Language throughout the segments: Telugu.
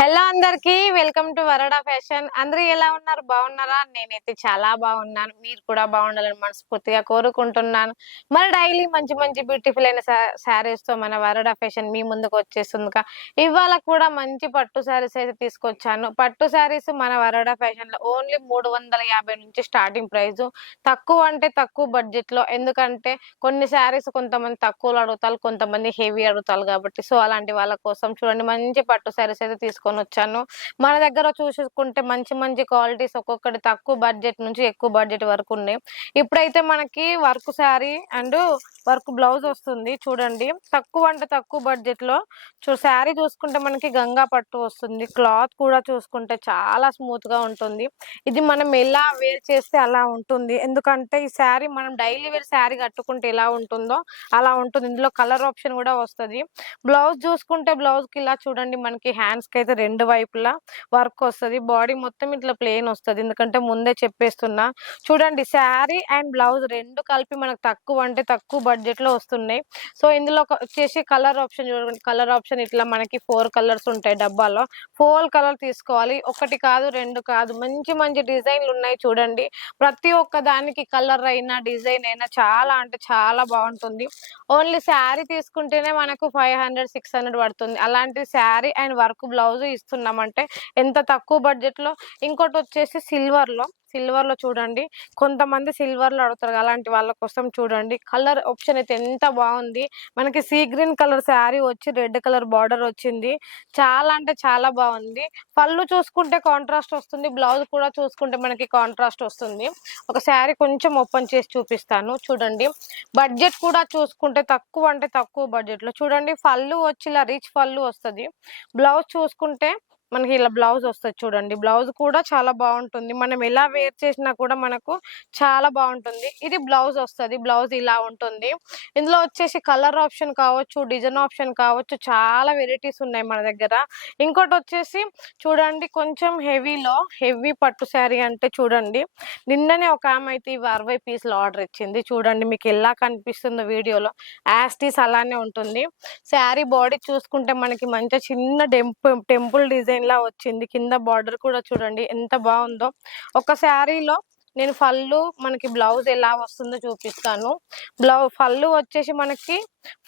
హలో అందరికి వెల్కమ్ టు వరడా ఫ్యాషన్. అందరూ ఎలా ఉన్నారు? బాగున్నారా? నేనైతే చాలా బాగున్నాను. మీరు కూడా బాగుండాలని మనస్ఫూర్తిగా కోరుకుంటున్నాను. మరి డైలీ మంచి మంచి బ్యూటిఫుల్ అయిన శారీస్ తో మన వరడా ఫ్యాషన్ మీ ముందుకు వచ్చేస్తుంది. ఇవాళ కూడా మంచి పట్టు శారీస్ అయితే తీసుకొచ్చాను. పట్టు శారీస్ మన వరడా ఫ్యాషన్ లో ఓన్లీ 350 నుంచి స్టార్టింగ్ ప్రైస్. తక్కువ అంటే తక్కువ బడ్జెట్ లో, ఎందుకంటే కొన్ని శారీస్ కొంతమంది తక్కువలో అడుగుతారు, కొంతమంది హెవీ అడుగుతారు కాబట్టి సో అలాంటి వాళ్ళ కోసం చూడండి మంచి పట్టు శారీస్ అయితే తీసుకొని వచ్చాను. మన దగ్గర చూసుకుంటే మంచి మంచి క్వాలిటీస్ ఒక్కొక్కటి తక్కువ బడ్జెట్ నుంచి ఎక్కువ బడ్జెట్ వరకు ఉన్నాయి. ఇప్పుడైతే మనకి work sari and work blouse వస్తుంది. చూడండి తక్కువ అంటే తక్కువ బడ్జెట్ లో శారీ చూసుకుంటే మనకి గంగా పట్టు వస్తుంది. క్లాత్ కూడా చూసుకుంటే చాలా స్మూత్ గా ఉంటుంది. ఇది మనం ఎలా వేర్ చేస్తే అలా ఉంటుంది, ఎందుకంటే ఈ శారీ మనం డైలీ వేర్ శారీ కట్టుకుంటే ఎలా ఉంటుందో అలా ఉంటుంది. ఇందులో కలర్ ఆప్షన్ కూడా వస్తుంది. బ్లౌజ్ చూసుకుంటే బ్లౌజ్ కి ఇలా చూడండి మనకి హ్యాండ్స్ కి అయితే రెండు వైపులా వర్క్ వస్తుంది. బాడీ మొత్తం ఇట్లా ప్లెయిన్ వస్తుంది, ఎందుకంటే ముందే చెప్పేస్తున్నా. చూడండి శారీ అండ్ బ్లౌజ్ రెండు కలిపి మనకు తక్కువ అంటే తక్కువ బడ్జెట్ లో వస్తున్నాయి. సో ఇందులో వచ్చేసి కలర్ ఆప్షన్ చూడండి. కలర్ ఆప్షన్ ఇట్లా మనకి 4 కలర్స్ ఉంటాయి డబ్బాలో. 4 కలర్ తీసుకోవాలి, ఒకటి కాదు రెండు కాదు, మంచి మంచి డిజైన్లు ఉన్నాయి. చూడండి ప్రతి ఒక్క దానికి కలర్ అయినా డిజైన్ అయినా చాలా అంటే చాలా బాగుంటుంది. ఓన్లీ శారీ తీసుకుంటేనే మనకు 500-600 పడుతుంది. అలాంటి శారీ అండ్ వర్క్ బ్లౌజ్ ఇస్తున్నామంటే ఎంత తక్కువ బడ్జెట్ లో. ఇంకోటి వచ్చేసి సిల్వర్ లో చూడండి కొంతమంది సిల్వర్ లో అడుగుతారు, అలాంటి వాళ్ళ కోసం చూడండి కలర్ ఆప్షన్ అయితే ఎంత బాగుంది. మనకి సీ గ్రీన్ కలర్ శారీ వచ్చి రెడ్ కలర్ బార్డర్ వచ్చింది. చాలా అంటే చాలా బాగుంది. పళ్ళు చూసుకుంటే కాంట్రాస్ట్ వస్తుంది, బ్లౌజ్ కూడా చూసుకుంటే మనకి కాంట్రాస్ట్ వస్తుంది. ఒక శారీ కొంచెం ఓపెన్ చేసి చూపిస్తాను చూడండి. బడ్జెట్ కూడా చూసుకుంటే తక్కువ అంటే తక్కువ బడ్జెట్ లో చూడండి. పళ్ళు వచ్చి ఇలా రిచ్ పళ్ళు వస్తుంది. బ్లౌజ్ చూసుకుంటే మనకి ఇలా బ్లౌజ్ వస్తుంది. చూడండి బ్లౌజ్ కూడా చాలా బాగుంటుంది. మనం ఎలా వేర్ చేసినా కూడా మనకు చాలా బాగుంటుంది. ఇది బ్లౌజ్ వస్తుంది. బ్లౌజ్ ఇలా ఉంటుంది. ఇందులో వచ్చేసి కలర్ ఆప్షన్ కావచ్చు, డిజైన్ ఆప్షన్ కావచ్చు, చాలా వెరైటీస్ ఉన్నాయి మన దగ్గర. ఇంకోటి వచ్చేసి చూడండి కొంచెం హెవీ పట్టు శారీ అంటే చూడండి నిన్ననే ఒక ఆమె అయితే ఇవి 60 పీసులు ఆర్డర్ ఇచ్చింది. చూడండి మీకు ఎలా కనిపిస్తుందో వీడియోలో యాస్టీస్ అలానే ఉంటుంది. శారీ బాడీ చూసుకుంటే మనకి మంచి చిన్న టెంపుల్ డిజైన్ లా వచ్చింది. కింద బార్డర్ కూడా చూడండి ఎంత బాగుందో. ఒక శారీలో నేను పళ్ళు మనకి బ్లౌజ్ ఎలా వస్తుందో చూపిస్తాను. పళ్ళు వచ్చేసి మనకి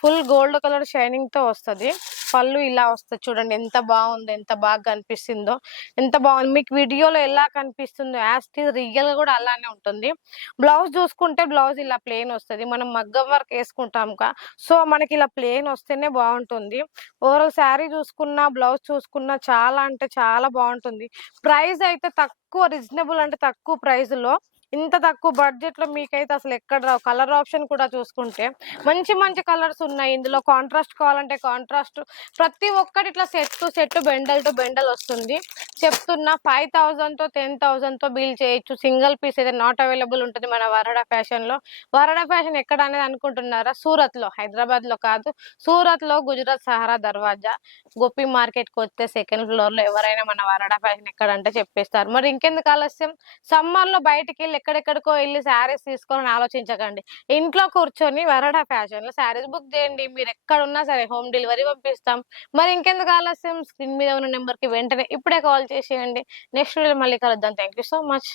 ఫుల్ గోల్డ్ కలర్ షైనింగ్ తో వస్తుంది. పళ్ళు ఇలా వస్తుంది. చూడండి ఎంత బాగుందో, ఎంత బాగా కనిపిస్తుందో, ఎంత బాగుంది. మీకు వీడియోలో ఎలా కనిపిస్తుందో యాస్టీస్ రియల్ గా కూడా అలానే ఉంటుంది. బ్లౌజ్ చూసుకుంటే బ్లౌజ్ ఇలా ప్లెయిన్ వస్తుంది. మనం మగ్గం వర్క్ వేసుకుంటాం సో మనకి ఇలా ప్లెయిన్ వస్తేనే బాగుంటుంది. ఓవరాల్ శారీ చూసుకున్నా బ్లౌజ్ చూసుకున్నా చాలా అంటే చాలా బాగుంటుంది. ప్రైస్ అయితే తక్కువ, రీజనబుల్ అంటే తక్కువ ప్రైస్ లో ఇంత తక్కువ బడ్జెట్ లో మీకైతే అసలు ఎక్కడ రావు. కలర్ ఆప్షన్ కూడా చూసుకుంటే మంచి మంచి కలర్స్ ఉన్నాయి. ఇందులో కాంట్రాస్ట్ కావాలంటే కాంట్రాస్ట్, ప్రతి ఒక్కటి ఇట్లా సెట్ బెండల్ టు బెండల్ వస్తుంది. చెప్తున్నా 5000 తో 10,000 తో బిల్ చేయొచ్చు. సింగిల్ పీస్ అయితే నాట్ అవైలబుల్ ఉంటుంది మన వరడా ఫ్యాషన్ లో. వరడా ఫ్యాషన్ ఎక్కడ అనేది అనుకుంటున్నారా? సూరత్ లో, హైదరాబాద్ లో కాదు, సూరత్ లో గుజరాత్ సహారా దర్వాజా గోపి మార్కెట్ కి వస్తే సెకండ్ ఫ్లోర్ లో ఎవరైనా మన వరడా ఫ్యాషన్ ఎక్కడంటే చెప్పేస్తారు. మరి ఇంకెందుకు ఆలస్యం? సమ్మర్ లో బయటికి వెళ్ళి ఎక్కడెక్కడికో వెళ్ళి శారీస్ తీసుకోవాలని ఆలోచించకండి. ఇంట్లో కూర్చొని వరడా ఫ్యాషన్ లో శారీస్ బుక్ చేయండి. మీరు ఎక్కడ ఉన్నా సరే హోమ్ డెలివరీ పంపిస్తాం. మరి ఇంకెందుకు ఆలస్యం? స్క్రీన్ మీద ఉన్న నెంబర్ కి వెంటనే ఇప్పుడే కాల్ చేసేయండి. నెక్స్ట్ వీడియో మళ్ళీ కలుద్దాం. Thank you so much.